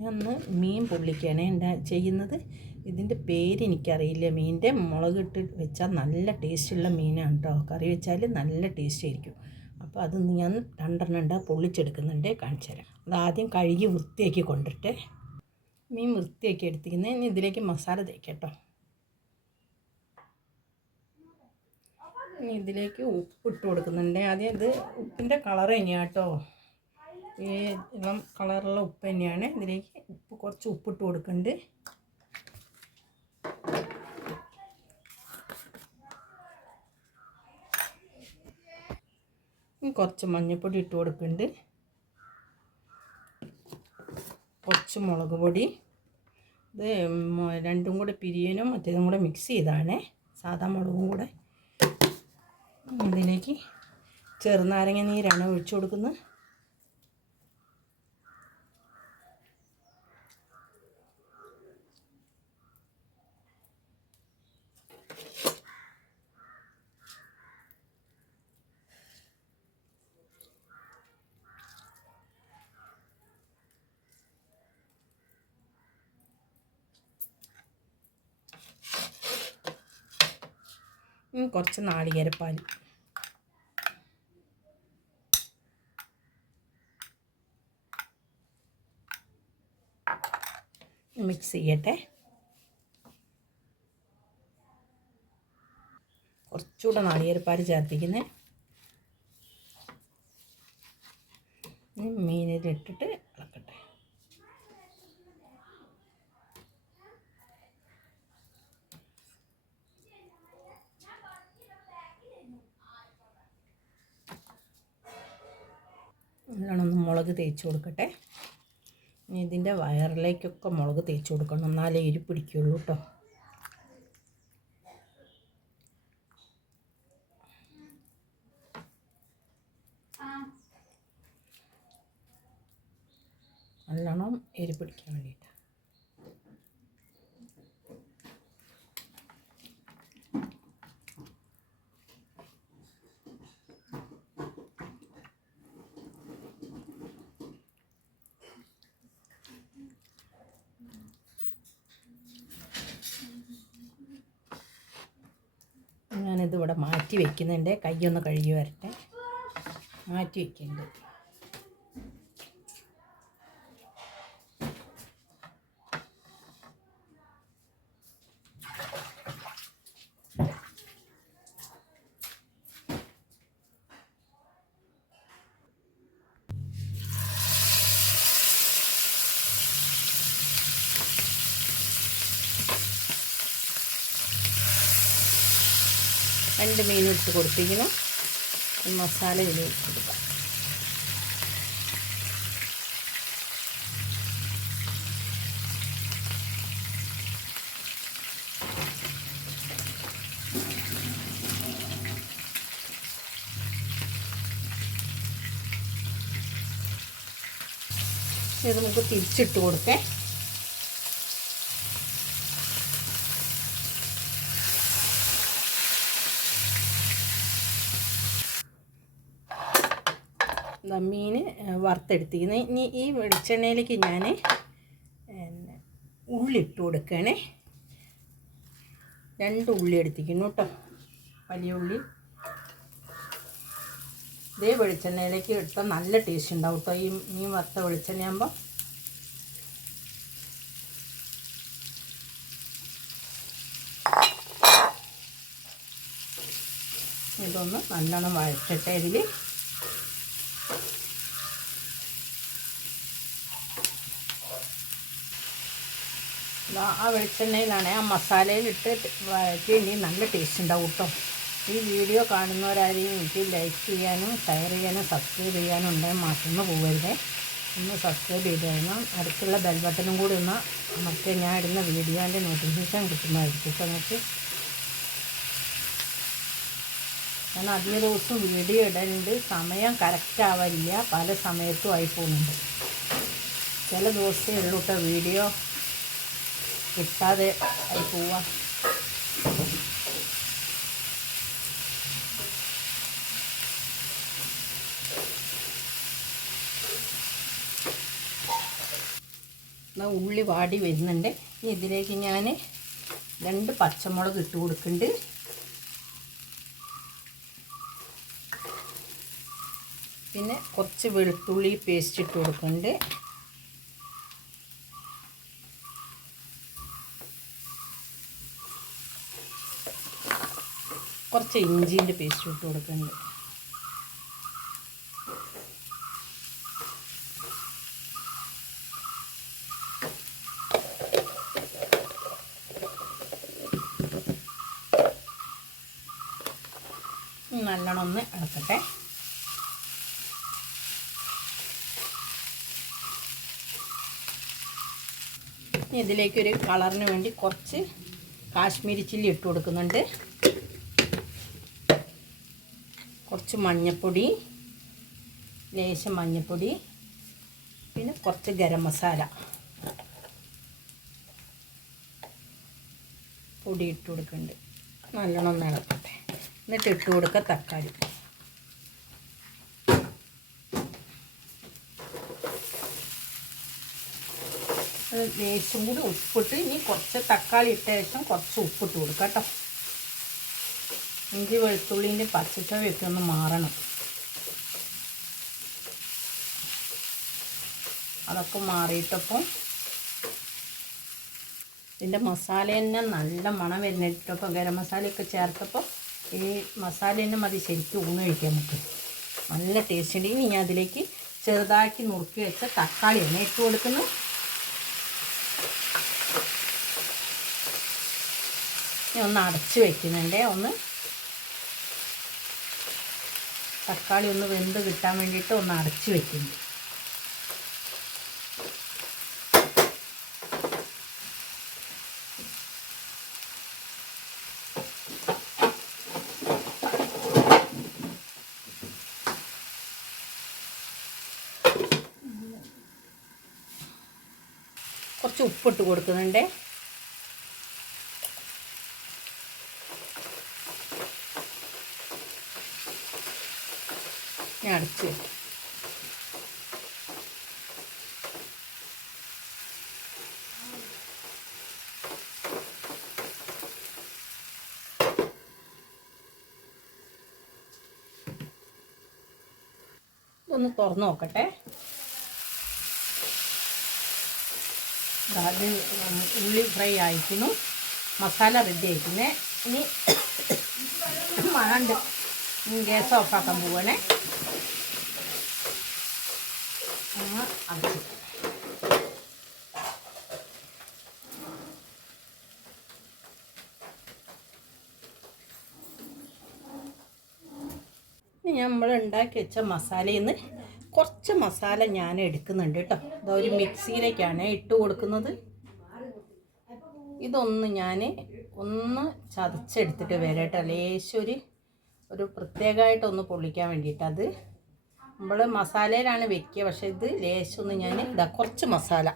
ഞാൻ ഒന്ന് മീൻ പൊള്ളിക്കുകയാണ് ചെയ്യുന്നത്. ഇതിൻ്റെ പേര് എനിക്കറിയില്ല. മീനിൻ്റെ മുളകിട്ട് വെച്ചാൽ നല്ല ടേസ്റ്റുള്ള മീനാണ് കേട്ടോ. കറി വെച്ചാൽ നല്ല ടേസ്റ്റ് ആയിരിക്കും. അപ്പോൾ അതൊന്ന് ഞാൻ രണ്ടെണ്ണം പൊള്ളിച്ചെടുക്കുന്നുണ്ട്, കാണിച്ചു തരാം. അതാദ്യം കഴുകി വൃത്തിയാക്കി കൊണ്ടിട്ട് മീൻ വൃത്തിയാക്കി എടുത്തിരിക്കുന്നത്. ഇനി ഇതിലേക്ക് മസാല തേക്കാം കേട്ടോ. ഇനി ഇതിലേക്ക് ഉപ്പിട്ട് കൊടുക്കുന്നുണ്ട്. ആദ്യം ഇത് ഉപ്പിൻ്റെ കളർ തന്നെയാണ് കേട്ടോ. ഈ ഇളം കളറുള്ള ഉപ്പ് തന്നെയാണ്. ഇതിലേക്ക് കുറച്ച് ഉപ്പിട്ട് കൊടുക്കുന്നുണ്ട്. കുറച്ച് മഞ്ഞൾപ്പൊടി ഇട്ട് കൊടുക്കുന്നുണ്ട്. കുറച്ച് മുളക് പൊടി. ഇത് രണ്ടും കൂടെ പിരിയനും മറ്റേതും കൂടെ മിക്സ് ചെയ്താണ്, സാധാ മുളകും കൂടെ. ഇതിലേക്ക് ചെറുനാരങ്ങ നീരാണ് ഒഴിച്ചു കൊടുക്കുന്നത്. കുറച്ച് നാളികേരപ്പാൽ മിക്സ് ചെയ്യട്ടെ. കുറച്ചുകൂടെ നാളികേരപ്പാൽ ചേർത്തിക്കുന്നത്. മീനിലിട്ടിട്ട് ഇളക്കട്ടെ. നല്ലോണം മുളക് തേച്ച് കൊടുക്കട്ടെ. ഇനി ഇതിൻ്റെ വയറിലേക്കൊക്കെ മുളക് തേച്ച് കൊടുക്കണം, എന്നാലേ എരി പിടിക്കുള്ളൂ കേട്ടോ. നല്ലോണം എരി പിടിക്കാൻ വേണ്ടിയിട്ട്. ഞാനിത് ഇവിടെ മാറ്റി വയ്ക്കുന്നുണ്ട്. കൈയൊന്ന് കഴുകി വരട്ടെ. മാറ്റി വയ്ക്കുന്നുണ്ട്. രണ്ട് മീനും ഇട്ട് കൊടുത്തിരിക്കണം. മസാല ഇതിൽ കൊടുക്കാം. ഇത് നമുക്ക് തിരിച്ചിട്ട് കൊടുക്കേ. മീൻ വറുത്തെടുത്തിരിക്കുന്നത്. ഇനി ഈ വെളിച്ചെണ്ണയിലേക്ക് ഞാൻ ഉള്ളി ഇട്ട് കൊടുക്കുകയാണേ. 2 ഉള്ളി എടുത്തിരിക്കുന്നു കേട്ടോ, വലിയ ഉള്ളി. ഇതേ വെളിച്ചെണ്ണയിലേക്ക് ഇട്ടാൽ നല്ല ടേസ്റ്റ് ഉണ്ടാവും കേട്ടോ, ഈ മീൻ വറുത്ത വെളിച്ചെണ്ണയാകുമ്പോൾ. ഇതൊന്ന് നല്ലോണം വഴറ്റട്ടെ. ഇതിൽ ആ വെളിച്ചെണ്ണയിലാണ് ആ മസാലയിലിട്ട് വഴറ്റി. ഇനി നല്ല ടേസ്റ്റ് ഉണ്ടാവും കേട്ടോ. ഈ വീഡിയോ കാണുന്നവരാരെയും എനിക്ക് ലൈക്ക് ചെയ്യാനും ഷെയർ ചെയ്യാനും സബ്സ്ക്രൈബ് ചെയ്യാനും ഉണ്ടെങ്കിൽ മറന്നു പോകരുത്. ഒന്ന് സബ്സ്ക്രൈബ് ചെയ്ത് തരണം. അടുത്തുള്ള ബെൽ ബട്ടണും കൂടി ഒന്ന് അമർത്തിയാൽ ഞാൻ ഇടുന്ന വീഡിയോൻ്റെ നോട്ടിഫിക്കേഷൻ കിട്ടുന്നതായിരിക്കും കേട്ടോ നിങ്ങൾക്ക്. ഞാൻ അധിക ദിവസം വീഡിയോ ഇടലുണ്ട്, സമയം കറക്റ്റ് ആവില്ല, പല സമയത്തും ആയി പോകുന്നുണ്ട്. ചില ദിവസമേ ഉള്ളൂ കേട്ടോ വീഡിയോ കിട്ടാതെ ആയി പോവാം. ഉള്ളി വാടി വരുന്നുണ്ട്. ഇനി ഇതിലേക്ക് ഞാൻ 2 പച്ചമുളക് ഇട്ട് കൊടുക്കുന്നുണ്ട്. പിന്നെ കുറച്ച് വെളുത്തുള്ളി പേസ്റ്റ് ഇട്ട് കൊടുക്കുന്നുണ്ട്. കുറച്ച് ഇഞ്ചിൻ്റെ പേസ്റ്റ് ഇട്ട് കൊടുക്കുന്നുണ്ട്. നല്ലോണം ഒന്ന് ഇളക്കട്ടെ. ഇതിലേക്കൊരു കളറിന് വേണ്ടി കുറച്ച് കാശ്മീരി ചില്ലി ഇട്ട് കൊടുക്കുന്നുണ്ട്. കുറച്ച് മഞ്ഞൾപ്പൊടി, ലേശം മഞ്ഞൾപ്പൊടി, പിന്നെ കുറച്ച് ഗരം മസാല പൊടി ഇട്ട് കൊടുക്കുന്നുണ്ട്. നല്ലോണം ഒന്ന് ഇളക്കട്ടെ. എന്നിട്ട് ഇട്ട് കൊടുക്കുക തക്കാളി. ലേശം കൂടി ഉപ്പിട്ട്, ഇനി കുറച്ച് തക്കാളി ഇട്ട ശേഷം കുറച്ച് ഉപ്പിട്ട് കൊടുക്കുക കേട്ടോ. ഇഞ്ചി വെളുത്തുള്ളീൻ്റെ പച്ചച്ചവയൊക്കെ ഒന്ന് മാറണം. അതൊക്കെ മാറിയിട്ടപ്പോൾ ഇതിൻ്റെ മസാല തന്നെ നല്ല മണം വരുന്നിട്ടപ്പോൾ ഗരം മസാലയൊക്കെ ചേർത്തപ്പോൾ ഈ മസാല തന്നെ മതി ശരിക്കും ഊണ് കഴിക്കാൻ നമുക്ക്. നല്ല ടേസ്റ്റ് ഉണ്ട്. ഇനി ഞാൻ അതിലേക്ക് ചെറുതാക്കി നുറുക്കി വെച്ച തക്കാളിയാണ് ഇട്ട് കൊടുക്കുന്നത്. ഒന്ന് അടച്ച് വയ്ക്കുന്നുണ്ട്. തക്കാളി ഒന്ന് വെന്ത് കിട്ടാൻ വേണ്ടിയിട്ട് ഒന്ന് അടച്ച് വയ്ക്കുന്നു. കുറച്ച് ഉപ്പിട്ട് കൊടുക്കുന്നുണ്ട്. അടച്ച് ഇതൊന്ന് തുറന്ന് നോക്കട്ടെ. അത് ഉള്ളി ഫ്രൈ ആയിരിക്കുന്നു, മസാല റെഡി ആയിരിക്കുന്നേ. ഇനി മണണ്ട്. ഗ്യാസ് ഓഫാക്കാൻ പോവുകയാണേ. അടച്ചു. ഇനി നമ്മൾ ഉണ്ടാക്കി വെച്ച മസാലയിൽ നിന്ന് കുറച്ച് മസാല ഞാൻ എടുക്കുന്നുണ്ട് കേട്ടോ. ഇതൊരു മിക്സിയിലേക്കാണ് ഇട്ട് കൊടുക്കുന്നത്. ഇതൊന്ന് ഞാൻ ഒന്ന് ചതച്ചെടുത്തിട്ട് വരട്ടെ. ലേശം ഒരു പ്രത്യേകമായിട്ടൊന്ന് പൊള്ളിക്കാൻ വേണ്ടിയിട്ട്. അത് നമ്മൾ മസാലയിലാണ് വെക്കുക, പക്ഷേ ഇത് ലേശം ഒന്ന് ഞാൻ കുറച്ച് മസാല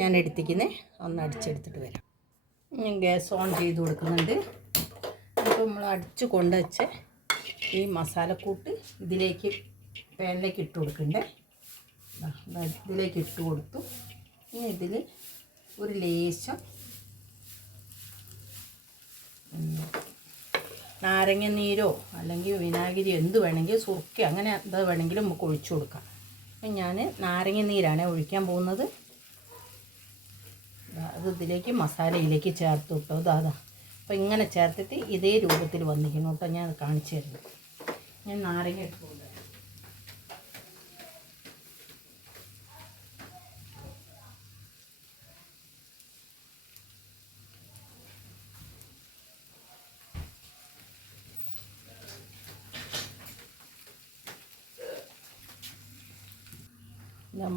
ഞാൻ എടുത്തിരിക്കുന്നത് ഒന്ന് അടിച്ചെടുത്തിട്ട് വരാം. ഞാൻ ഗ്യാസ് ഓൺ ചെയ്ത് കൊടുക്കുന്നുണ്ട്. അപ്പോൾ നമ്മൾ അടിച്ച് കൊണ്ടുവച്ച് ഈ മസാലക്കൂട്ട് ഇതിലേക്ക് പാനിലേക്ക് ഇട്ട് കൊടുക്കണ്ടേ. ഇതിലേക്ക് ഇട്ട് കൊടുത്തു. ഇനി ഇതിൽ ഒരു ലേശം നാരങ്ങ നീരോ അല്ലെങ്കിൽ വിനാഗിരി എന്ത് വേണമെങ്കിൽ സുർക്ക അങ്ങനെ എന്താ വേണമെങ്കിലും നമുക്ക് ഒഴിച്ചു കൊടുക്കാം. അപ്പം ഞാൻ നാരങ്ങ നീരാണ് ഒഴിക്കാൻ പോകുന്നത്. അത് ഇതിലേക്ക് മസാലയിലേക്ക് ചേർത്ത് കിട്ടോ. അതാ അപ്പം ഇങ്ങനെ ചേർത്തിട്ട് ഇതേ രൂപത്തിൽ വന്നിരിക്കണം കേട്ടോ. ഞാൻ കാണിച്ചു തരുന്നു. ഞാൻ നാരങ്ങ ഇട്ട് കൊടുക്കാം.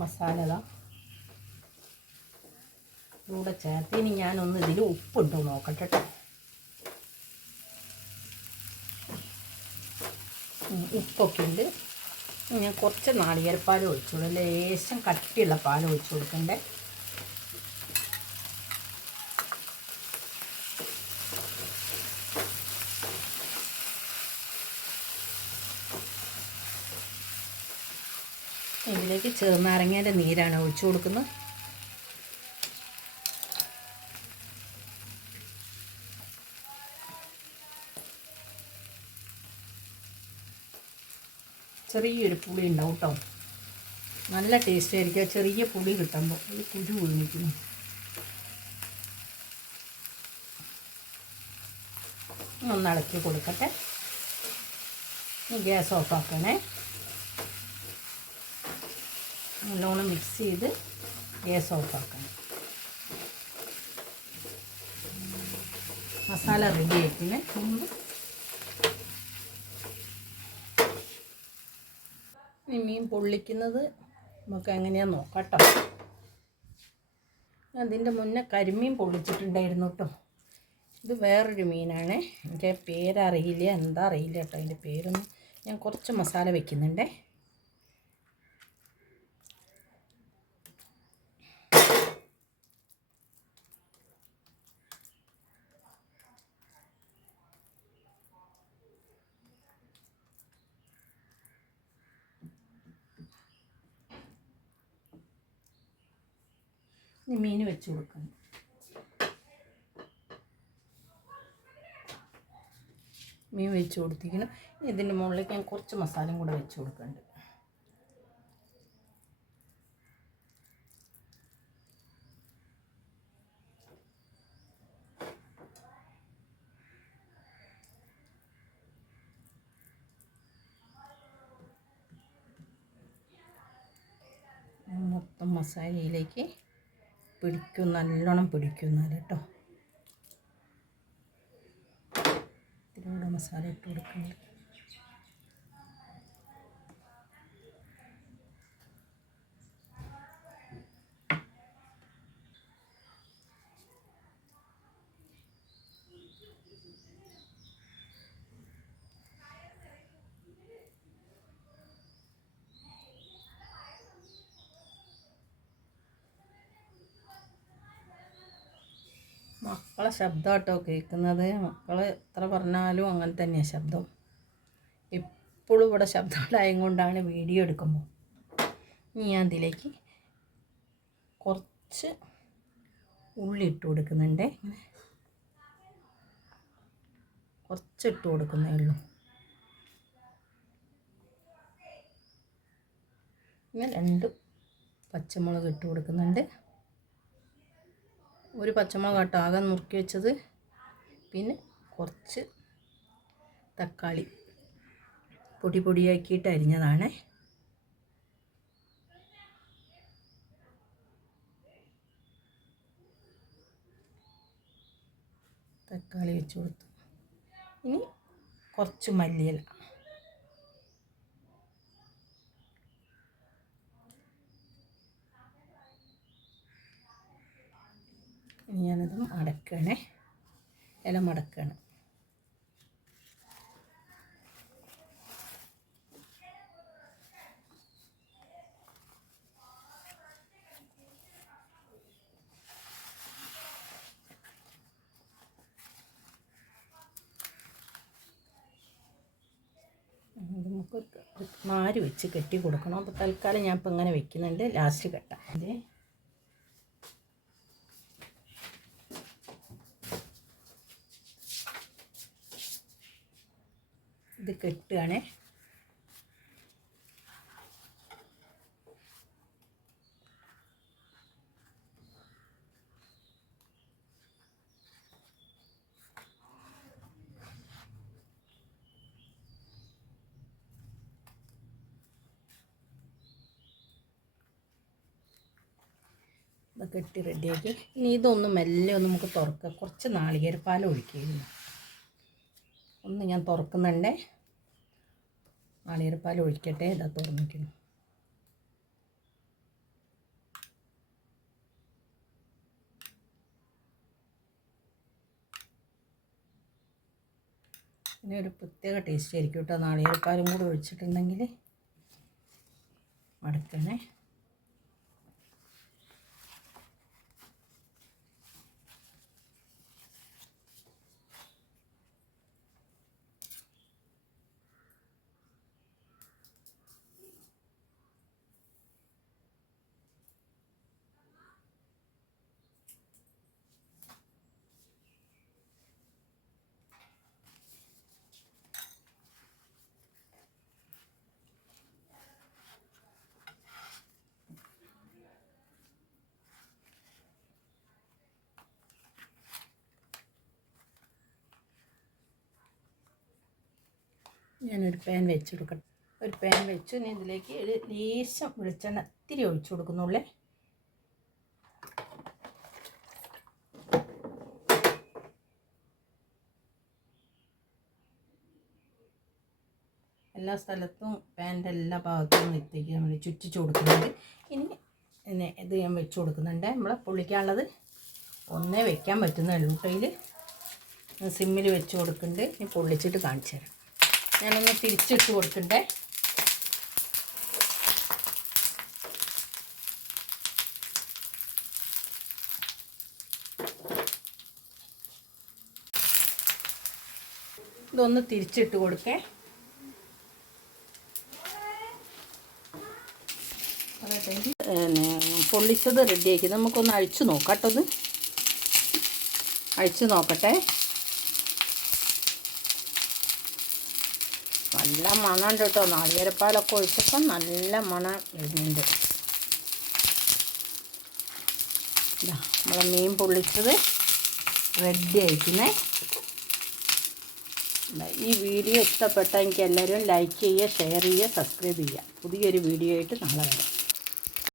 മസാല കൂടെ ചേർത്ത് ഇനി ഞാനൊന്ന് ഇതിൽ ഉപ്പുണ്ടോ നോക്കട്ടെ കേട്ടോ. ഉപ്പൊക്കെ ഉണ്ട്. ഞാൻ കുറച്ച് നാളികേരപ്പാൽ ഒഴിച്ചു കൊടുക്കും. ലേശം കട്ടിയുള്ള പാൽ ഒഴിച്ചു കൊടുക്കണ്ടേ. ഇതിലേക്ക് ചെറുനാരങ്ങേൻ്റെ നീരാണ് ഒഴിച്ചു കൊടുക്കുന്നത്. ചെറിയൊരു പുളി ഉണ്ടാവും കേട്ടോ. നല്ല ടേസ്റ്റ് ആയിരിക്കും ചെറിയ പുളി കിട്ടുമ്പോൾ. ഒരു കുരു ഒഴിഞ്ഞിരിക്കുന്നു. ഒന്ന് ഇളക്കി കൊടുക്കട്ടെ. ഗ്യാസ് ഓഫാക്കണേ. നല്ലോണം മിക്സ് ചെയ്ത് ഗ്യാസ് ഓഫാക്കണം. മസാല റെഡി ആക്കിന് മുമ്പ് മീൻ പൊള്ളിക്കുന്നത് നമുക്ക് എങ്ങനെയാണെന്ന് നോക്കാം കേട്ടോ. അതിൻ്റെ മുന്നേ കരിമീൻ പൊള്ളിച്ചിട്ടുണ്ടായിരുന്നു കേട്ടോ. ഇത് വേറൊരു മീനാണ്. എനിക്ക് പേരറിയില്ല, എന്താ അറിയില്ല കേട്ടോ. അതിൻ്റെ പേരൊന്നും ഞാൻ കുറച്ച് മസാല വയ്ക്കുന്നുണ്ടേ. മീൻ വെച്ച് കൊടുക്കണം. മീൻ വെച്ച് കൊടുത്തിരിക്കണം. ഇതിൻ്റെ മുകളിലേക്ക് ഞാൻ കുറച്ച് മസാലയും കൂടെ വെച്ച് കൊടുക്കുന്നുണ്ട്. മൊത്തം മസാലയിലേക്ക് പിടിക്കും, നല്ലോണം പിടിക്കുന്നാൽ കേട്ടോ. ഇതിലൂടെ മസാല ഇട്ട് കൊടുക്കുന്നുണ്ട്. മക്കളെ ശബ്ദം കേട്ടോ കേൾക്കുന്നത്. മക്കൾ എത്ര പറഞ്ഞാലും അങ്ങനെ തന്നെയാണ് ശബ്ദം. എപ്പോഴും ഇവിടെ ശബ്ദങ്ങളായത് കൊണ്ടാണ് വീഡിയോ എടുക്കുമ്പോൾ. ഇനി ഞാൻ ഇതിലേക്ക് കുറച്ച് ഉള്ളി ഇട്ട് കൊടുക്കുന്നുണ്ട്. കുറച്ച് ഇട്ട് കൊടുക്കുന്നേ ഉള്ളൂ. പിന്നെ 2 പച്ചമുളക് ഇട്ട് കൊടുക്കുന്നുണ്ട്. ഒരു പച്ചമുളക് കേട്ടോ ആകെ നുറുക്കി വെച്ചത്. പിന്നെ കുറച്ച് തക്കാളി പൊടി പൊടിയാക്കിയിട്ട് അരിഞ്ഞതാണ്. തക്കാളി വെച്ച് കൊടുത്തു. ഇനി കുറച്ച് മല്ലിയില. ഇനി ഞാനത് മടക്കണേ. ഇല മടക്കണം. നമുക്ക് നാര് വെച്ച് കെട്ടി കൊടുക്കണം. അപ്പോൾ തൽക്കാലം ഞാൻ ഇപ്പം ഇങ്ങനെ വെക്കുന്നുണ്ട്. ലാസ്റ്റ് കെട്ടാം. ഇത് കെട്ടുകയാണേ. കെട്ടി റെഡിയാക്കി. ഇനി ഇതൊന്ന് മെല്ലെ ഒന്ന് നമുക്ക് തുറക്കാം. കുറച്ച് നാളികേരപ്പാൽ ഒഴിക്കുന്നു. ഒന്ന് ഞാൻ തുറക്കുന്നുണ്ടേ. നാളികേരപ്പാൽ ഒഴിക്കട്ടെ. ഇതാ തുറന്നിരിക്കുന്നു. പിന്നെ ഒരു പ്രത്യേക ടേസ്റ്റ് ആയിരിക്കും കേട്ടോ. നാളികേരപ്പാലും കൂടെ ഒഴിച്ചിട്ടുണ്ടെങ്കിൽ. മടക്കണേ. ഞാനൊരു പാൻ വെച്ച് കൊടുക്കട്ടെ. ഒരു പാൻ വെച്ചു. ഇനി ഇതിലേക്ക് ഒരു ലേശം വെളിച്ചെണ്ണ ഇത്തിരി ഒഴിച്ചു കൊടുക്കുന്നുള്ളേ. എല്ലാ സ്ഥലത്തും പാൻ്റെ എല്ലാ ഭാഗത്തും എത്തിക്കുക നമ്മൾ ചുറ്റിച്ച് കൊടുക്കുന്നുണ്ട്. ഇനി ഇത് ഞാൻ വെച്ച് കൊടുക്കുന്നുണ്ട്. നമ്മളെ പൊള്ളിക്കാനുള്ളത് ഒന്നേ വെക്കാൻ പറ്റുന്നുള്ളൂ. കയ്യിൽ സിമ്മിൽ വെച്ച് കൊടുക്കുന്നുണ്ട്. ഇനി പൊള്ളിച്ചിട്ട് കാണിച്ചു തരാം. ഞാനൊന്ന് തിരിച്ചിട്ട് കൊടുക്കണ്ടേ. ഇതൊന്ന് തിരിച്ചിട്ട് കൊടുക്കേ. പൊള്ളിച്ചത് റെഡിയാക്കി നമുക്കൊന്ന് അഴിച്ചു നോക്കാം കേട്ടോ. ഇത് അഴിച്ചു നോക്കട്ടെ. നല്ല മണമുണ്ട് കേട്ടോ. നാളികേരപ്പാലൊക്കെ ഒഴിച്ചപ്പോൾ നല്ല മണം വരുന്നുണ്ട്. നമ്മളെ മീൻ പൊള്ളിച്ചത് റെഡി ആയിരിക്കുന്നേ. ഈ വീഡിയോ ഇഷ്ടപ്പെട്ടാൽ എനിക്ക് എല്ലാവരും ലൈക്ക് ചെയ്യുക, ഷെയർ ചെയ്യുക, സബ്സ്ക്രൈബ് ചെയ്യുക. പുതിയൊരു വീഡിയോ ആയിട്ട് നാളെ വരാം.